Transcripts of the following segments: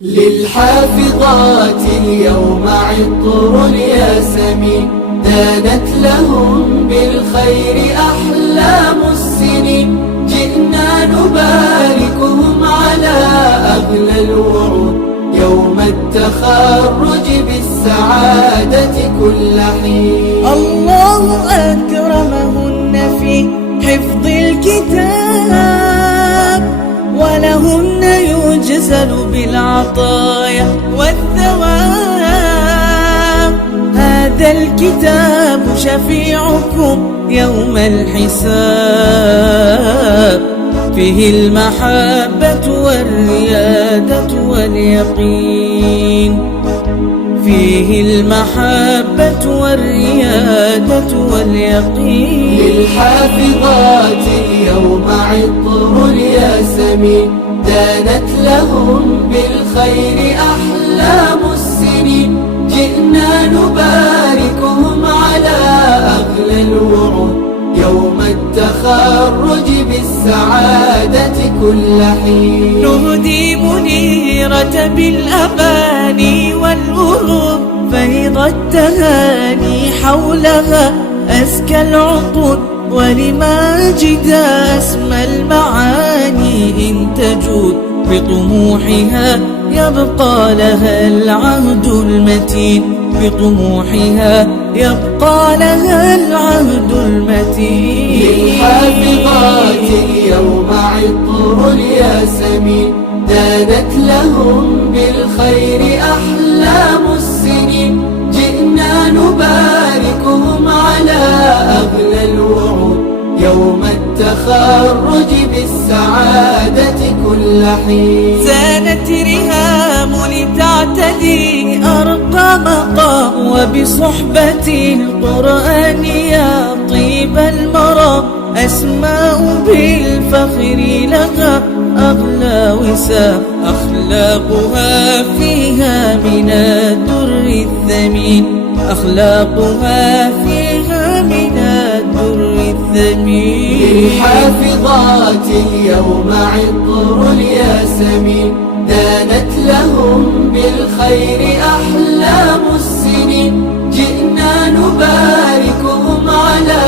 للحافظات اليوم عطر الياسمين، دانت لهم بالخير أحلام السنين. جئنا نباركهم على أغلى الوعود، يوم التخرج بالسعادة كل حين. الله أكرمهن في حفظ الكتاب، ولهن يجزل بالعطايا والثواب. هذا الكتاب شفيعكم يوم الحساب، فيه المحبة والريادة واليقين، فيه المحبة والريادة واليقين. للحافظات اليوم عطر الياسمين، دانت لهم بالخير أحلام السنين. جئنا نباركهم على أغلى الوعود، يوم التخرج بالسعادة كل حين. نهدي منيرة بالأغاني والورود، فيض التهاني حولها أزكى العقود. ولماجد أسمى المعاني إن تجود، بطموحها يبقى لها العهد المتين، بطموحها يبقى لها العهد المتين. للحافظات اليوم عطر الياسمين، دانت لهم بالخير أحلام السنين. جئنا نباركهم على أغلى الوعود، يوم التخرج بالسعادة كل حين. زانت رهام لتعتدي أرقى مقام، وبصحبة القرآن يا طيب المرام. أسماء بالفخر لها أغلى وسام، أخلاقها فيها من الدر الثمين، أخلاقها فيها من الدر الثمين. للحافظات اليوم عطر الياسمين، دانت لهم بالخير أحلام السنين. جئنا نباركهم على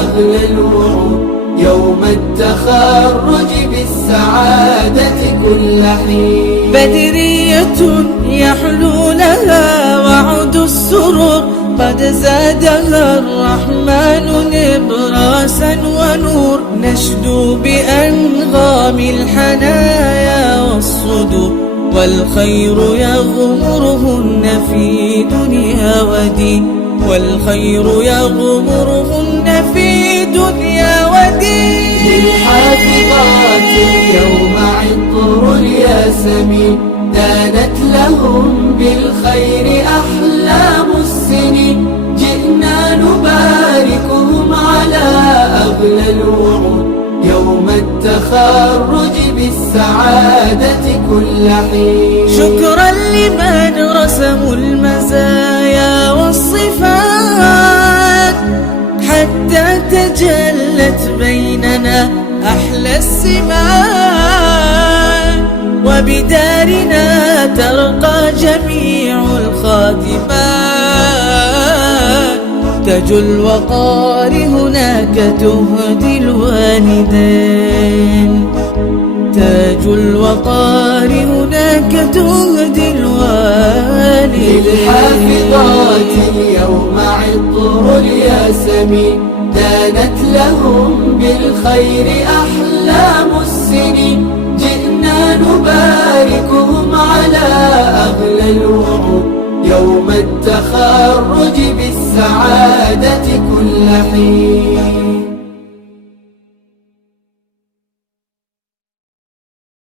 أغلى الوعود، يوم التخرج بالسعادة كل حين. بدرية يحلو لها وعد السرور، قد زادها الرحمن نبراسا ونور. نشدو بأنغام الحنايا والصدور، والخير يغمرهن في دنيا ودين، والخير يغمرهن في دنيا ودين. للحافظات اليوم عطر الياسمين، دانت لهم بالخير أحلام السنين. جئنا نباركهم على أغلى الوعود، يوم التخرج بالسعادة كل حين. شكرا لمن رسموا المزايا والصفات، حتى تجلت بيننا أحلى السمات. وبدارنا ترقى جميع الخاتمات، تاج الوقار هناك تهدي الوالدين، تاج الوقار هناك تهدي الوالدين. للحافظات اليوم عطر الياسمين، دانت لهم بالخير أحلام السنين. جئنا نباركهم على أغلى الوعود، يوم التخرج بالسعادة كل حين.